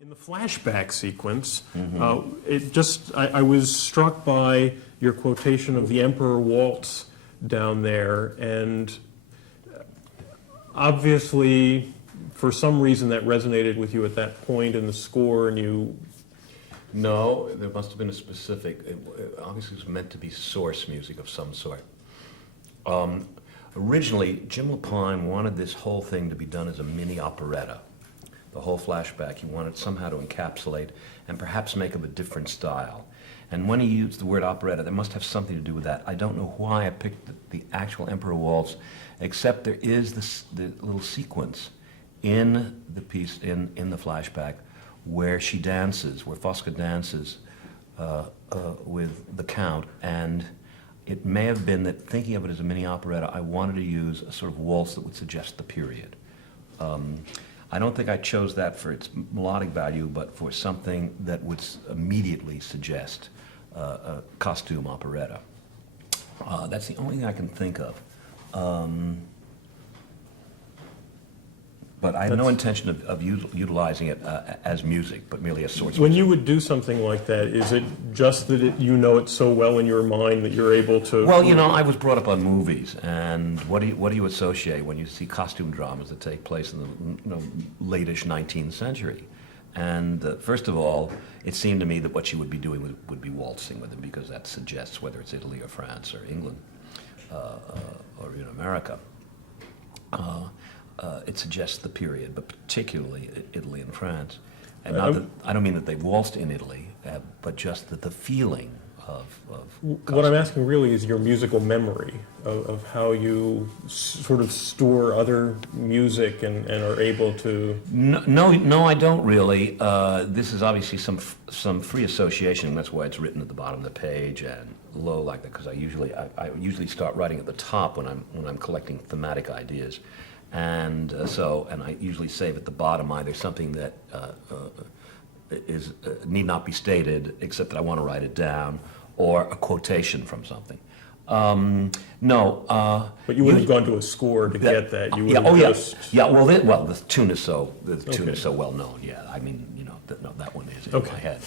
In the flashback sequence, I was struck by your quotation of the Emperor Waltz down there, and obviously, for some reason, that resonated with you at that point in the score, and you... No, there must have been a specific, obviously it was meant to be source music of some sort. Originally, Jim Lapine wanted this whole thing to be done as a mini operetta. The whole flashback, he wanted somehow to encapsulate and perhaps make of a different style. And when he used the word operetta, that must have something to do with that. I don't know why I picked the actual Emperor Waltz, except there is the little sequence in the piece, in the flashback, where she dances, where Fosca dances with the Count, and it may have been that, thinking of it as a mini operetta, I wanted to use a sort of waltz that would suggest the period. I don't think I chose that for its melodic value, but for something that would immediately suggest a costume operetta. That's the only thing I can think of. But I have no intention of utilizing it as music, but merely as source. When you would do something like that, is it just that you know it so well in your mind that you're able to... Well, you know, I was brought up on movies, and what do you associate when you see costume dramas that take place in the late-ish 19th century? And first of all, it seemed to me that what she would be doing would be waltzing with him, because that suggests whether it's Italy or France or England or even America. It suggests the period, but particularly Italy and France. And not that, I don't mean that they waltzed in Italy, but just that the feeling of what I'm asking really is your musical memory of how you sort of store other music and are able to... No, I don't really. This is obviously some free association. That's why it's written at the bottom of the page and low like that, because I usually start writing at the top when I'm collecting thematic ideas. And and I usually save at the bottom either something that need not be stated, except that I want to write it down, or a quotation from something. No. But you wouldn't have gone to a score to get that. You would Well, the tune is so well known. Yeah, I mean, that one is in my head.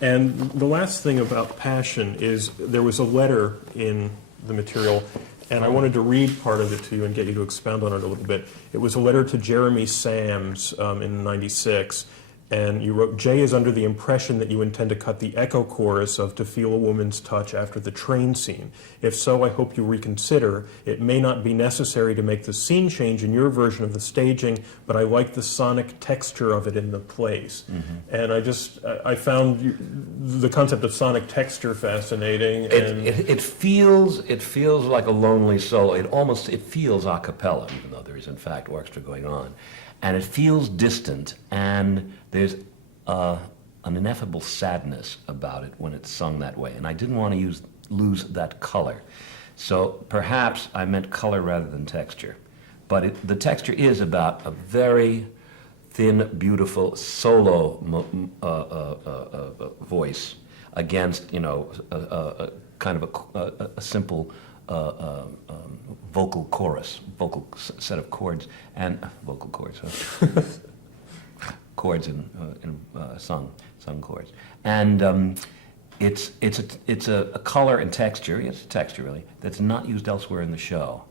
And the last thing about Passion is there was a letter in the material, and I wanted to read part of it to you and get you to expound on it a little bit. It was a letter to Jeremy Sams in '96, and you wrote, "Jay is under the impression that you intend to cut the echo chorus of To Feel a Woman's Touch after the train scene. If so, I hope you reconsider. It may not be necessary to make the scene change in your version of the staging, but I like the sonic texture of it in the plays." And I found the concept of sonic texture fascinating. It feels like a lonely solo. It feels a cappella, even though there is in fact orchestra going on. And it feels distant, and there's an ineffable sadness about it when it's sung that way. And I didn't want to lose that color. So perhaps I meant color rather than texture. But the texture is about a very thin, beautiful solo voice against, a kind of a simple vocal chorus, vocal set of chords, and vocal chords, chords in sung chords, and it's a color and texture. It's a texture really that's not used elsewhere in the show,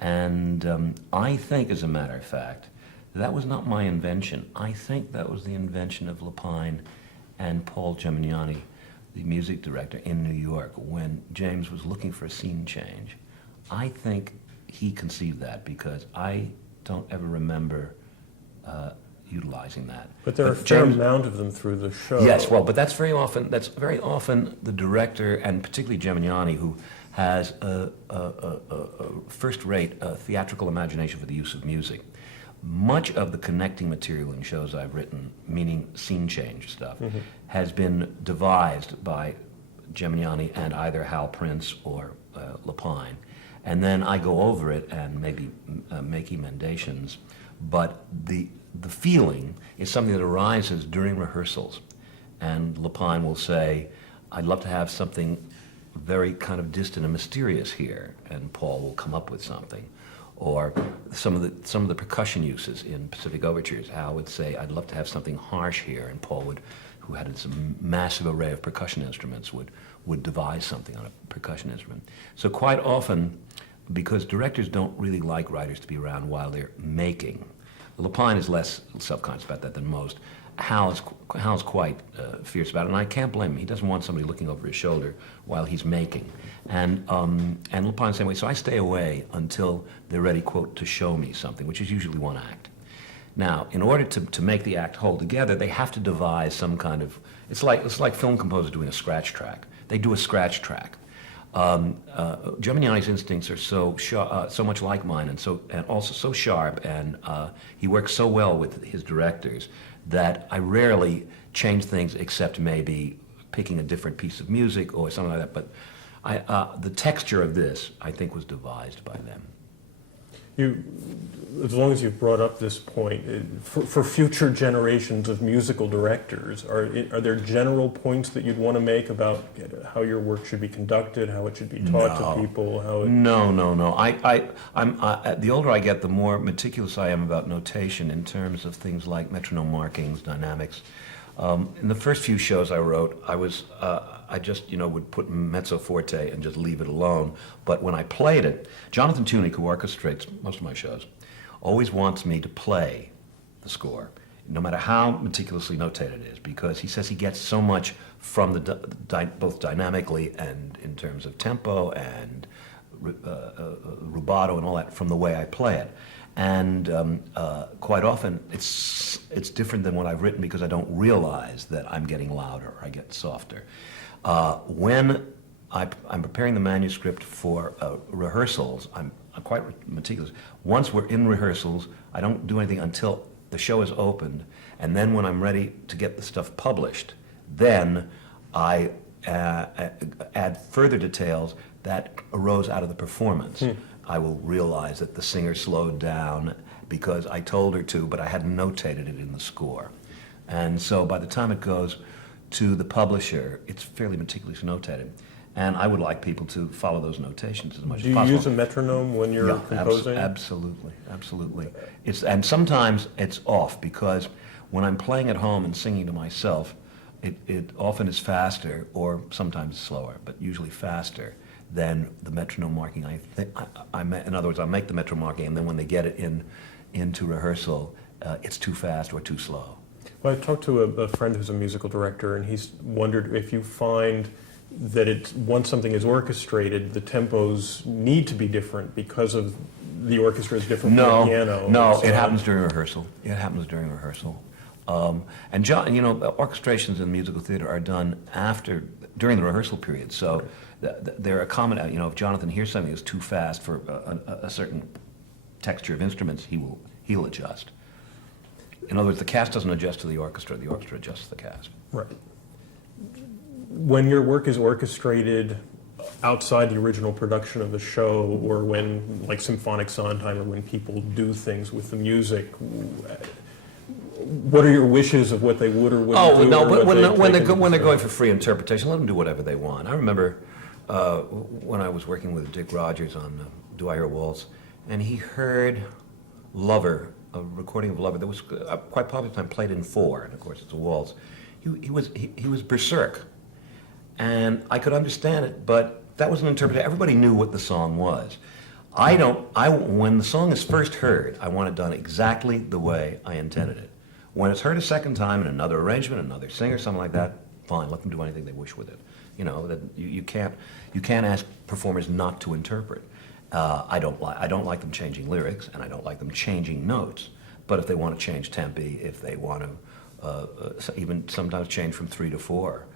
and I think, as a matter of fact, that was not my invention. I think that was the invention of Lapine and Paul Gemignani, the music director in New York, when James was looking for a scene change. I think he conceived that, because I don't ever remember utilizing that. But there are a fair amount of them through the show. Yes, well, but that's very often the director, and particularly Gemignani, who has a first-rate theatrical imagination for the use of music. Much of the connecting material in shows I've written, meaning scene change stuff, has been devised by Gemignani and either Hal Prince or Lapine. And then I go over it and maybe make emendations. But the feeling is something that arises during rehearsals. And Lapine will say, "I'd love to have something very kind of distant and mysterious here." And Paul will come up with something. or some of the percussion uses in Pacific Overtures. Hal would say, "I'd love to have something harsh here," and Paul would, who had this massive array of percussion instruments, would devise something on a percussion instrument. So quite often, because directors don't really like writers to be around while they're making, Lapine is less self-conscious about that than most. Hal's quite fierce about it, and I can't blame him. He doesn't want somebody looking over his shoulder while he's making. And Lapine's the same way. So I stay away until they're ready, quote, to show me something, which is usually one act. Now, in order to make the act hold together, they have to devise some kind of, it's like film composers doing a scratch track. They do a scratch track. Gemignani's instincts are so much like mine, and also so sharp, and he works so well with his directors that I rarely change things except maybe picking a different piece of music or something like that. But the texture of this, I think, was devised by them. As long as you've brought up this point, for future generations of musical directors, are there general points that you'd want to make about how your work should be conducted, how it should be taught to people? No. The older I get, the more meticulous I am about notation in terms of things like metronome markings, dynamics. In the first few shows I wrote, I just would put mezzo forte and just leave it alone. But when I played it, Jonathan Tunick, who orchestrates most of my shows, always wants me to play the score, no matter how meticulously notated it is, because he says he gets so much from both dynamically and in terms of tempo and rubato and all that from the way I play it. And quite often it's different than what I've written because I don't realize that I'm getting louder or I get softer. When I'm preparing the manuscript for rehearsals, I'm quite meticulous. Once we're in rehearsals, I don't do anything until the show is opened, and then when I'm ready to get the stuff published, then I add further details that arose out of the performance. I will realize that the singer slowed down because I told her to, but I hadn't notated it in the score. And so by the time it goes to the publisher, it's fairly meticulously notated. And I would like people to follow those notations as much as possible. Do you use a metronome when you're composing? Absolutely. And sometimes it's off because when I'm playing at home and singing to myself, it often is faster, or sometimes slower, but usually faster than the metronome marking. In other words, I make the metronome marking, and then when they get it into rehearsal, it's too fast or too slow. Well, I talked to a friend who's a musical director, and he's wondered if you find that once something is orchestrated, the tempos need to be different because of the orchestra is different from the piano. No, it happens during rehearsal. And orchestrations in musical theater are done during the rehearsal period. So they're accommodating. If Jonathan hears something that's too fast for a certain texture of instruments, he'll adjust. In other words, the cast doesn't adjust to the orchestra adjusts to the cast. Right. When your work is orchestrated outside the original production of the show, or when, like symphonic Sondheim, or when people do things with the music, what are your wishes of what they would or wouldn't do? Oh, no, but when they're going for free interpretation, let them do whatever they want. I remember when I was working with Dick Rogers on Do I Hear Waltz, and he heard Lover, a recording of Lover that was quite popular at the time, played in 4, and of course it's a waltz. He was berserk, and I could understand it, but that was an interpretation. Everybody knew what the song was. When the song is first heard, I want it done exactly the way I intended it. When it's heard a second time in another arrangement, another singer, something like that, fine, let them do anything they wish with it. That you can't ask performers not to interpret. I don't like them changing lyrics, and I don't like them changing notes. But if they want to change tempi, if they want to even sometimes change from 3 to 4,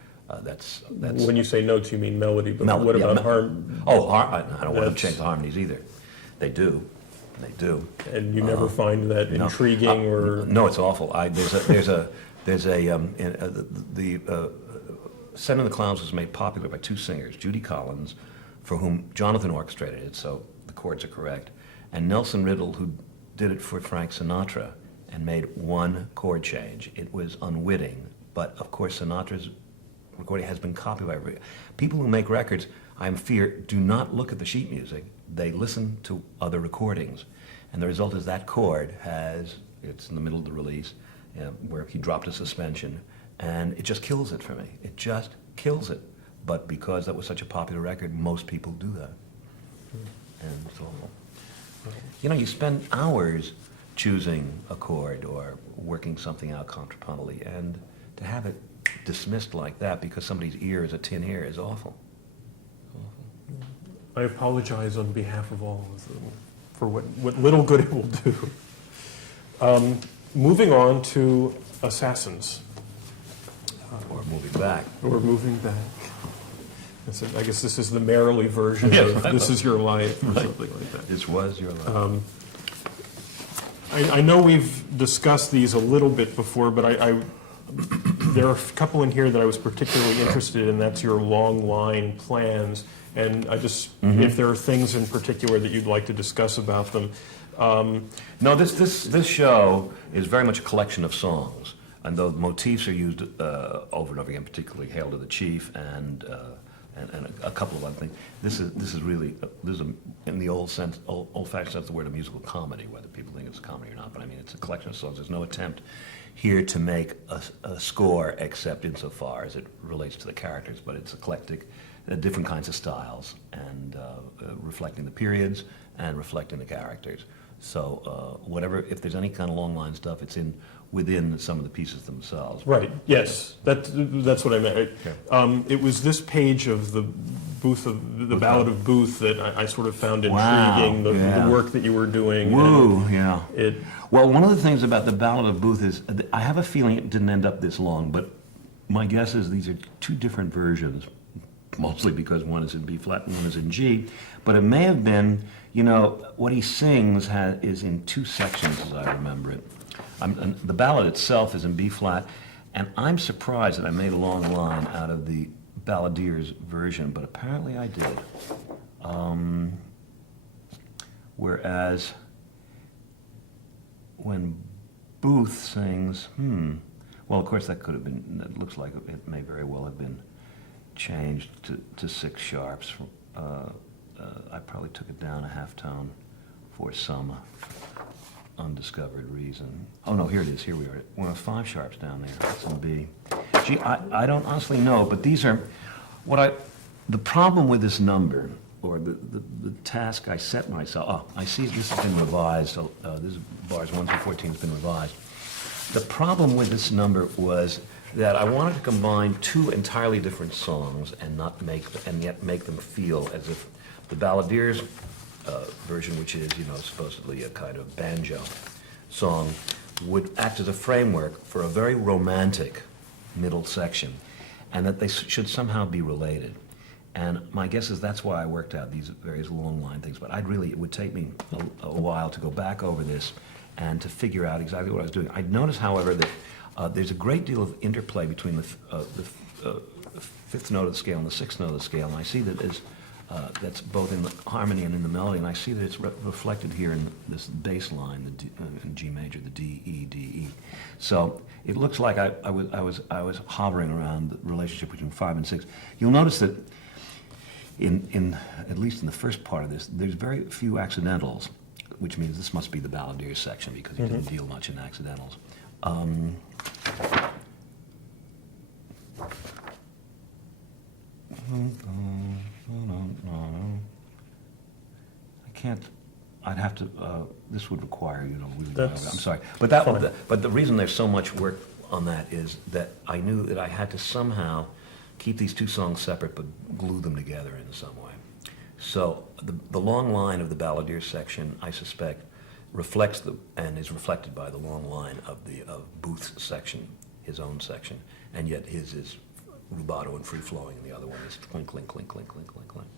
that's. When you say notes, you mean melody. But what about harmony? I don't want them to change the harmonies either. They do. And you never find that intriguing or? No, it's awful. The Send in the Clowns was made popular by 2 singers, Judy Collins, for whom Jonathan orchestrated it, so the chords are correct, and Nelson Riddle, who did it for Frank Sinatra and made 1 chord change. It was unwitting, but of course Sinatra's recording has been copied by people who make records. I fear do not look at the sheet music they listen to other recordings. And the result is that chord it's in the middle of the release, where he dropped a suspension, and it just kills it for me. It just kills it. But because that was such a popular record, most people do that. And so, you spend hours choosing a chord or working something out contrapuntally, and to have it dismissed like that because somebody's ear is a tin ear is awful. I apologize on behalf of all of them for what little good it will do. Moving on to Assassins. Or moving back. Or moving back. I guess this is the merrily version of This Is Your Life or something like that. This was your life. I know we've discussed these a little bit before, but there are a couple in here that I was particularly interested in. That's your long line plans. And if there are things in particular that you'd like to discuss about them. No, this show is very much a collection of songs. And the motifs are used over and over again, particularly Hail to the Chief and a couple of other things. This is really in the old-fashioned sense of the word, a musical comedy, whether people think it's a comedy or not. But I mean, it's a collection of songs. There's no attempt here to make a score, except insofar as it relates to the characters. But it's eclectic, different kinds of styles, and reflecting the periods and reflecting the characters. So if there's any kind of long line stuff, it's within some of the pieces themselves. Right. Yes, that's what I meant. Okay. It was this page of the Ballad of Booth that I sort of found intriguing. Wow, the work that you were doing. Woo, yeah. Well, one of the things about the Ballad of Booth is I have a feeling it didn't end up this long, but my guess is these are two different versions, mostly because one is in B flat and one is in G. But it may have been, what he sings is in two sections, as I remember it. The ballad itself is in B flat, and I'm surprised that I made a long line out of the Balladeer's version, but apparently I did. Whereas when Booth sings, well, of course that could have been, it looks like it may very well have been changed to 6 sharps. I probably took it down a half tone for some undiscovered reason. Oh no, here it is. Here we are. One of 5 sharps down there. That's in B. Gee, I don't honestly know, but these are the problem with this number, or the task I set myself. Oh, I see this has been revised. This is bars 1 through 14 has been revised. The problem with this number was that I wanted to combine 2 entirely different songs and yet make them feel as if the Balladeer's version, which is, supposedly a kind of banjo song, would act as a framework for a very romantic middle section, and that they should somehow be related. And my guess is that's why I worked out these various long line things, but it would take me a while to go back over this and to figure out exactly what I was doing. I noticed, however, that there's a great deal of interplay between the 5th note of the scale and the 6th note of the scale, and I see that that's both in the harmony and in the melody, and I see that it's reflected here in this bass line, in G major, the D, E, D, E. So it looks like I was hovering around the relationship between 5 and 6. You'll notice that in at least in the first part of this, there's very few accidentals, which means this must be the Balladeer section because he didn't deal much in accidentals. I'd have to, this would require, really, I'm sorry. But the reason there's so much work on that is that I knew that I had to somehow keep these 2 songs separate but glue them together in some way. So the long line of the Balladeer section, I suspect, reflects and is reflected by the long line of Booth's section, his own section, and yet his is rubato and free-flowing, and the other one is clink, clink, clink, clink, clink, clink, clink.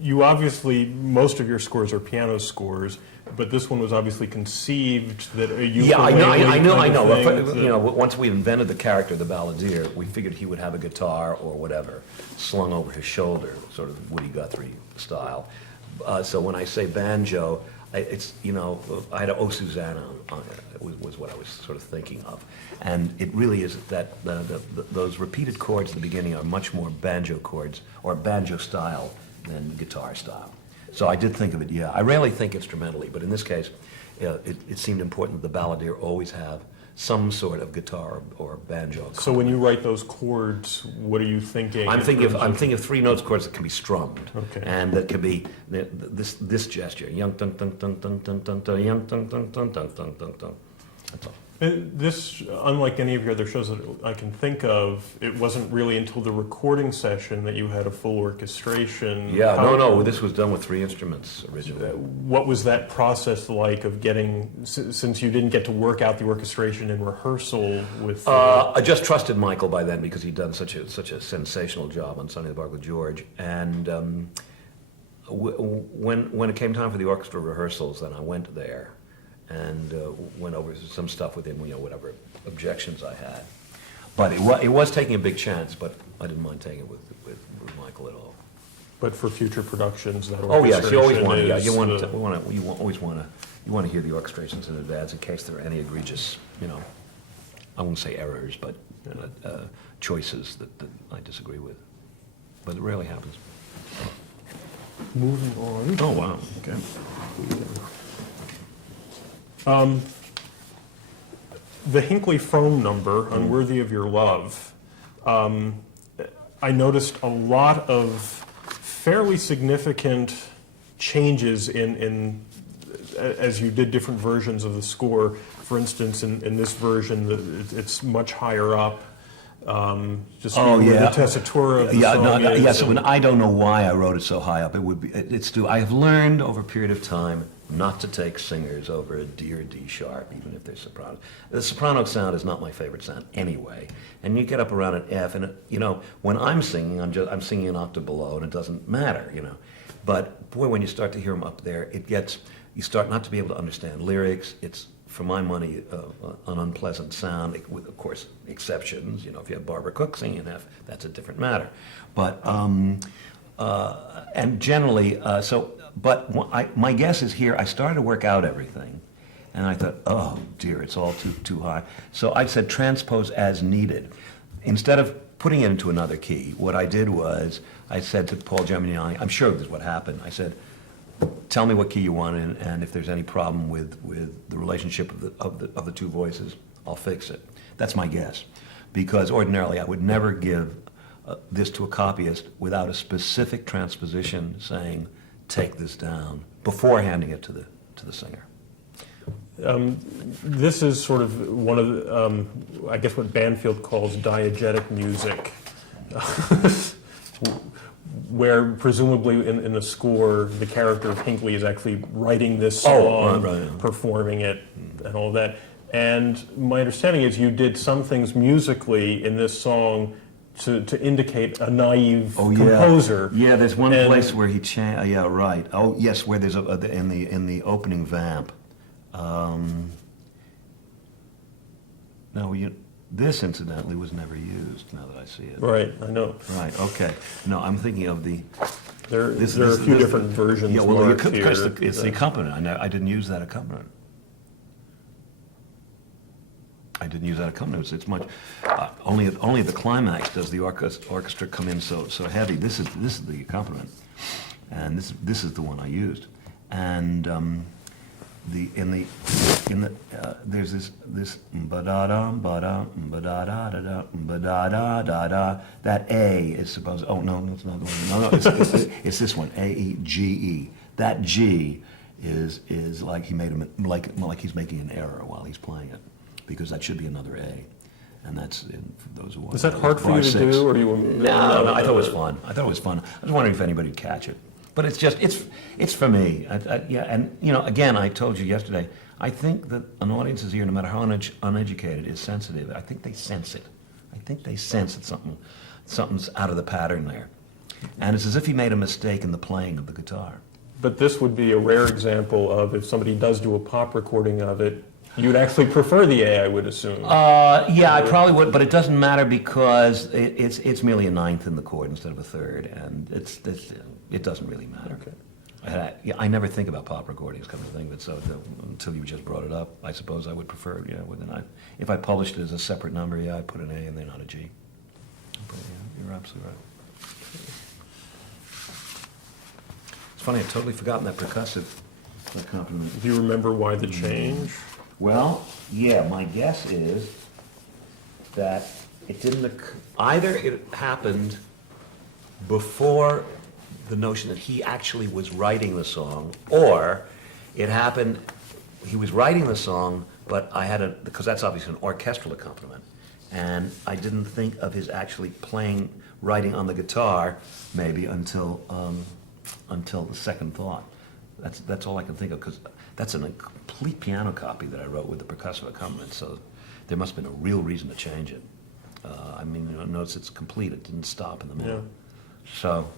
You obviously, most of your scores are piano scores, but this one was obviously conceived that a ukulele. Yeah, I know. Thing, once we invented the character, the Balladeer, we figured he would have a guitar or whatever slung over his shoulder, sort of Woody Guthrie style. So when I say banjo, it's, I had a "Oh Susanna" on it, was what I was sort of thinking of. And it really is that those repeated chords at the beginning are much more banjo chords, or banjo style than guitar style. So I did think of it, yeah. I rarely think instrumentally, but in this case, it seemed important that the Balladeer always have some sort of guitar or banjo. So when you write those chords, what are you thinking? I'm thinking of three notes chords that can be strummed, Okay. and that can be this gesture, yung dun dun dun dun dun dun dun, yung dun dun dun dun dun dun dun. That's all. And this, unlike any of your other shows that I can think of, it wasn't really until the recording session that you had a full orchestration. Yeah, no, this was done with three instruments originally. What was that process like of getting, since you didn't get to work out the orchestration in rehearsal with... I just trusted Michael by then because he'd done such a sensational job on Sunday in the Park with George. And when it came time for the orchestra rehearsals, then I went there and went over some stuff with him, whatever objections I had. But it was taking a big chance, but I didn't mind taking it with Michael at all. But for future productions, that Oh yes, you always want orchestration you want to hear the orchestrations in advance in case there are any egregious, I won't say errors, but choices that I disagree with. But it rarely happens. Moving on. Oh wow. Okay. The Hinckley phone number, Unworthy of Your Love, I noticed a lot of fairly significant changes in as you did different versions of the score. For instance, in this version, it's much higher up. Just where the tessitura of the song is. Yes. When I don't know why I wrote it so high up. It would be. It's due. I have learned over a period of time not to take singers over a D or D sharp, even if they're soprano. The soprano sound is not my favorite sound anyway. And you get up around an F, and when I'm singing, I'm singing an octave below, and it doesn't matter, But boy, when you start to hear them up there, you start not to be able to understand lyrics. It's, for my money, an unpleasant sound, with, of course, exceptions. If you have Barbara Cook singing an F, that's a different matter. But, and generally, but my guess is here, I started to work out everything, and I thought, oh dear, it's all too high. So I said transpose as needed. Instead of putting it into another key, what I did was, I said to Paul Geminiani, I'm sure this is what happened, I said, tell me what key you want in, and if there's any problem with the relationship of the two voices, I'll fix it. That's my guess, because ordinarily I would never give this to a copyist without a specific transposition saying, take this down, before handing it to the singer. This is sort of one of the, I guess what Banfield calls diegetic music, where presumably in the score, the character of Hinckley is actually writing this song, performing it, and all that. And my understanding is you did some things musically in this song to indicate a naive composer. Yeah, there's one place where he yeah, right. Oh, yes, where there's in the opening vamp. This incidentally was never used. Now that I see it. Right, I know. Right. Okay. No, I'm thinking of the. There are a few different versions. Yeah, well, because it's the accompaniment. I didn't use that accompaniment. I didn't use that accompaniment. It's much. Only at the climax does the orchestra come in so heavy. This is the accompaniment, and this is the one I used. And there's this ba da da ba da ba da da da da ba da da da da. That A is supposed. Oh no, it's not the one. No, it's this one. A E G E. That G is like he made like he's making an error while he's playing it, because that should be another A, and that's for those who want. Is that hard for you to do, or you? No, I thought it was fun. I was wondering if anybody would catch it. But it's for me. Yeah, and again, I told you yesterday, I think that an audience's ear, no matter how uneducated, is sensitive. I think they sense it. I think they sense that something's out of the pattern there. And it's as if he made a mistake in the playing of the guitar. But this would be a rare example of, if somebody does do a pop recording of it, you'd actually prefer the A, I would assume. Yeah, I probably would, but it doesn't matter because it's merely a ninth in the chord instead of a third, and it doesn't really matter. Okay. I never think about pop recordings kind of thing, but until you just brought it up, I suppose I would prefer it. If I published it as a separate number, I'd put an A and then not a G. But yeah, you're absolutely right. It's funny, I'd totally forgotten that percussive accompaniment. Do you remember why the change? Well, yeah, my guess is that it didn't occur, either it happened before the notion that he actually was writing the song, or it happened, he was writing the song, but I had because that's obviously an orchestral accompaniment, and I didn't think of his actually writing on the guitar, maybe until the second thought. That's all I can think of, because that's a complete piano copy that I wrote with the percussive accompaniment, so there must have been a real reason to change it. I mean, notice it's complete, it didn't stop in the middle. Yeah. So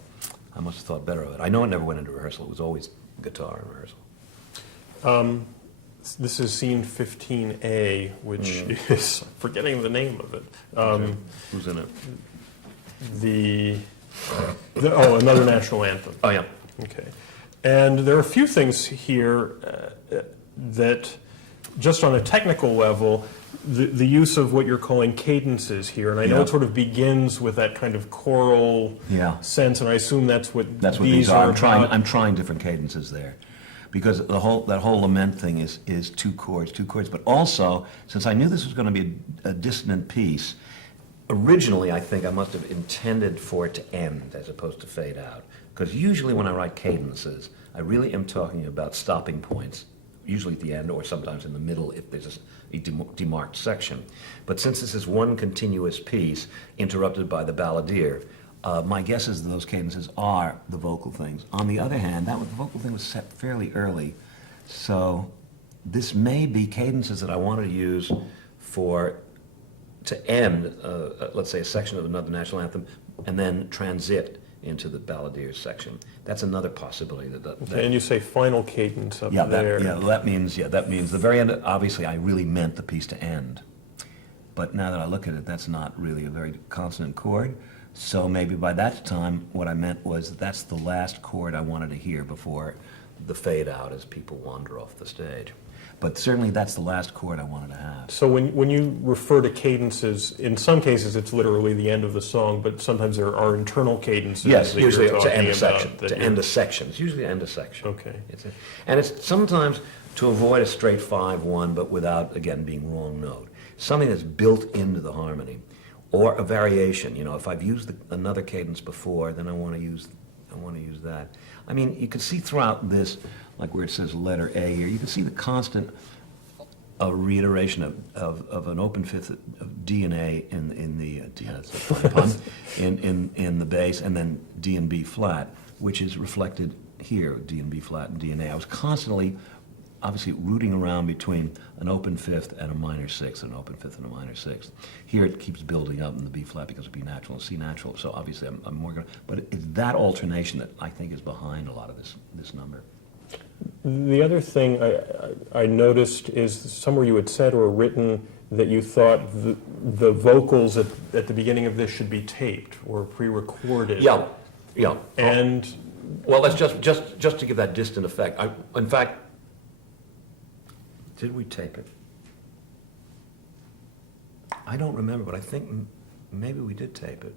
I must have thought better of it. I know it never went into rehearsal, it was always guitar in rehearsal. This is scene 15A, which is, forgetting the name of it. Who's in it? Another national anthem. Oh, yeah. Okay. And there are a few things here that, just on a technical level, the use of what you're calling cadences here, and I know Yeah. it sort of begins with that kind of choral Yeah. sense, and I assume that's what These are. about. I'm trying different cadences there, because that whole lament thing is two chords, but also, since I knew this was going to be a dissonant piece, originally I think I must have intended for it to end as opposed to fade out, because usually when I write cadences, I really am talking about stopping points, usually at the end or sometimes in the middle if there's a demarked section. But since this is one continuous piece interrupted by the Balladeer, my guess is that those cadences are the vocal things. On the other hand, the vocal thing was set fairly early, so this may be cadences that I wanted to use to end, let's say, a section of another national anthem, and then transit into the Balladeer section. That's another possibility. Okay, and you say final cadence up there. That means the very end. Obviously, I really meant the piece to end. But now that I look at it, that's not really a very consonant chord. So maybe by that time, what I meant was that's the last chord I wanted to hear before the fade out as people wander off the stage. But certainly that's the last chord I wanted to have. So when you refer to cadences, in some cases it's literally the end of the song, but sometimes there are internal cadences. Yes, that usually you're to end a talking section. about To end a section. It's usually to end a section. Okay. And it's sometimes to avoid a straight 5-1, but without, again, being wrong note. Something that's built into the harmony. Or a variation. You know, if I've used another cadence before, then I want to use that. I mean, you can see throughout this, like where it says letter A here, you can see the constant reiteration of an open fifth of D and A in the that's a fine pun, in the bass, and then D and B flat, which is reflected here, D and B flat and D and A. I was constantly, obviously, rooting around between an open fifth and a minor sixth, and an open fifth and a minor sixth. Here it keeps building up in the B flat because of B natural and C natural. So obviously I'm more going to, but it's that alternation that I think is behind a lot of this number. The other thing I noticed is somewhere you had said or written that you thought the vocals at the beginning of this should be taped or pre-recorded. Yeah. And Well, let's just to give that distant effect. In fact, did we tape it? I don't remember, but I think maybe we did tape it.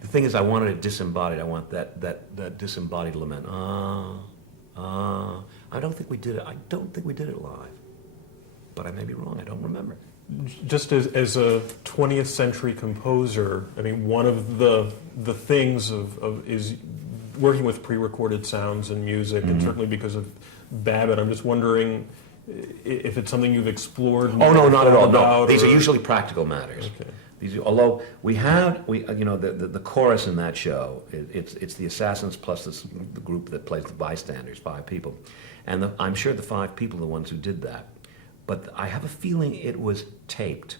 The thing is, I wanted it disembodied. I want that disembodied lament. I don't think we did it. I don't think we did it live, but I may be wrong. I don't remember. just as a 20th century composer, I mean, one of the things is working with pre-recorded sounds and music, and certainly because of Babbitt, I'm just wondering if it's something you've explored. Oh no, not at all. No, these or... are usually practical matters. Okay. Although we the chorus in that show, it's the Assassins plus the group that plays the Bystanders, 5 people, and I'm sure the 5 people are the ones who did that. But I have a feeling it was taped.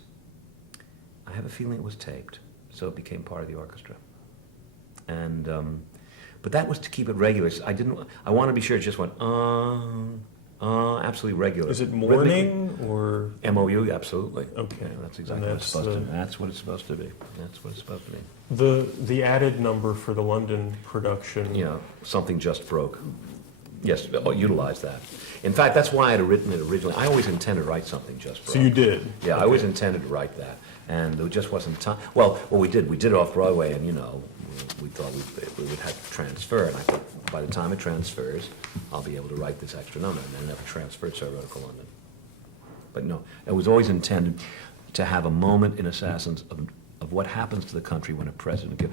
So it became part of the orchestra. And but that was to keep it regular. I want to be sure it just went absolutely regular. Is it morning or MOU? Absolutely. Okay. Yeah, that's exactly what it's supposed to be. That's what it's supposed to be. That's what it's supposed to be. The added number for the London production. Yeah, something just broke. Yes, utilize that. In fact, that's why I had written it originally. I always intended to write something just broke. So you did? Yeah, okay. I always intended to write that, and there just wasn't time. Well, what we did it off Broadway, and we thought we would have to transfer, and I thought by the time it transfers, I'll be able to write this extra number, and then it never transferred, so I wrote it for London. But no, it was always intended to have a moment in Assassins of what happens to the country when a president...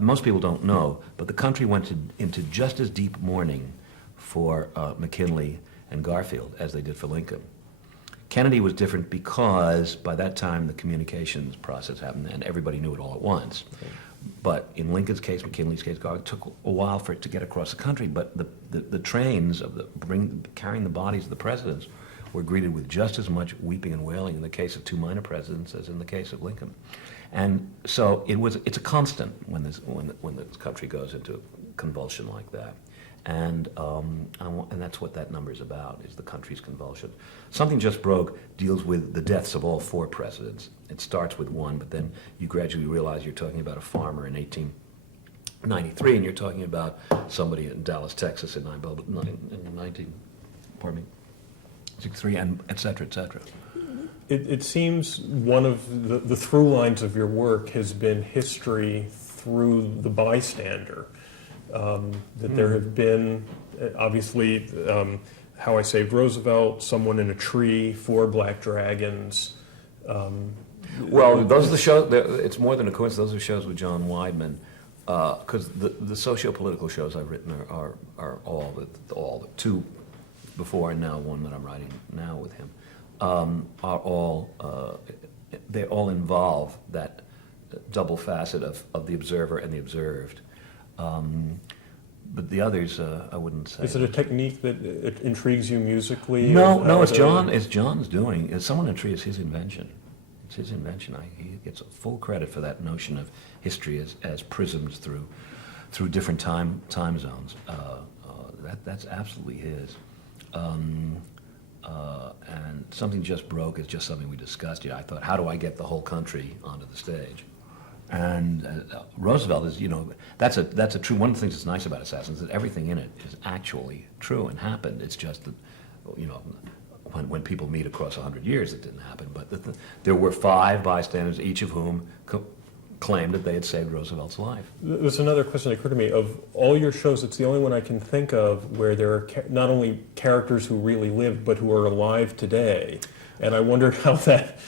most people don't know, but the country went into just as deep mourning for McKinley and Garfield as they did for Lincoln. Kennedy was different because by that time the communications process happened and everybody knew it all at once. Okay. But in Lincoln's case, McKinley's case, it took a while for it to get across the country, but the trains of carrying the bodies of the presidents were greeted with just as much weeping and wailing in the case of two minor presidents as in the case of Lincoln. And so it's a constant when the country goes into convulsion like that. And that's what that number is about, is the country's convulsion. Something Just Broke deals with the deaths of all four presidents. It starts with one, but then you gradually realize you're talking about a farmer in 1893, and you're talking about somebody in Dallas, Texas in 1963, and et cetera, et cetera. It seems one of the through lines of your work has been history through the bystander. That there have been, obviously, How I Saved Roosevelt, Someone in a Tree, Four Black Dragons. Well, those are the shows, it's more than a coincidence, those are shows with John Weidman, because the socio-political shows I've written are all the two before and now one that I'm writing now with him, are all, they all involve that double facet of the observer and the observed. But the others, I wouldn't say. Is it a technique that it intrigues you musically? No, it's John's doing. Someone in a Tree is his invention. It's his invention. He gets full credit for that notion of history as prisms through different time zones. That's absolutely his. And Something Just Broke is just something we discussed. I thought, how do I get the whole country onto the stage? And Roosevelt is, that's a true. One of the things that's nice about Assassins is that everything in it is actually true and happened. It's just that, when people meet across 100 years, it didn't happen. But there were 5 bystanders, each of whom claimed that they had saved Roosevelt's life. There's another question that occurred to me. Of all your shows, it's the only one I can think of where there are not only characters who really lived, but who are alive today. And I wondered how that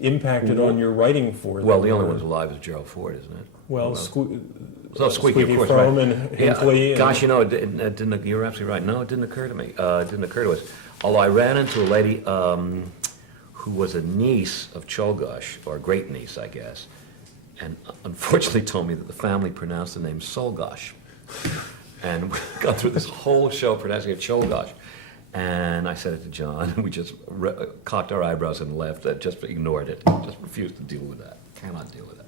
impacted on your writing for them. Well, the only one's alive is Gerald Ford, isn't it? Well, Squeaky, of course, Fromm right. and Hinckley. Yeah, gosh, it didn't. You're absolutely right. No, it didn't occur to me. It didn't occur to us. Although I ran into a lady who was a niece of Czolgosz, or a great niece, I guess, and unfortunately told me that the family pronounced the name Solgosh, and we got through this whole show pronouncing it Czolgosz. And I said it to John, and we just cocked our eyebrows and left. Just ignored it. Just refused to deal with that. Cannot deal with it.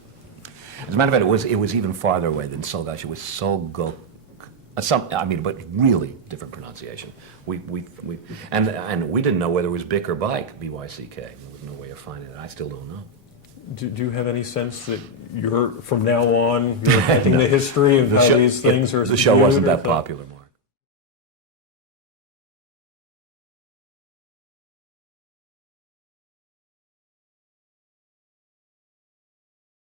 As a matter of fact, it was even farther away than Solgosh. It was Solgok. But really different pronunciation. And we didn't know whether it was Bick or Bike, B-Y-C-K. There was no way of finding it. I still don't know. Do you have any sense that from now on, you're affecting the history of how these things are viewed? The show wasn't that popular.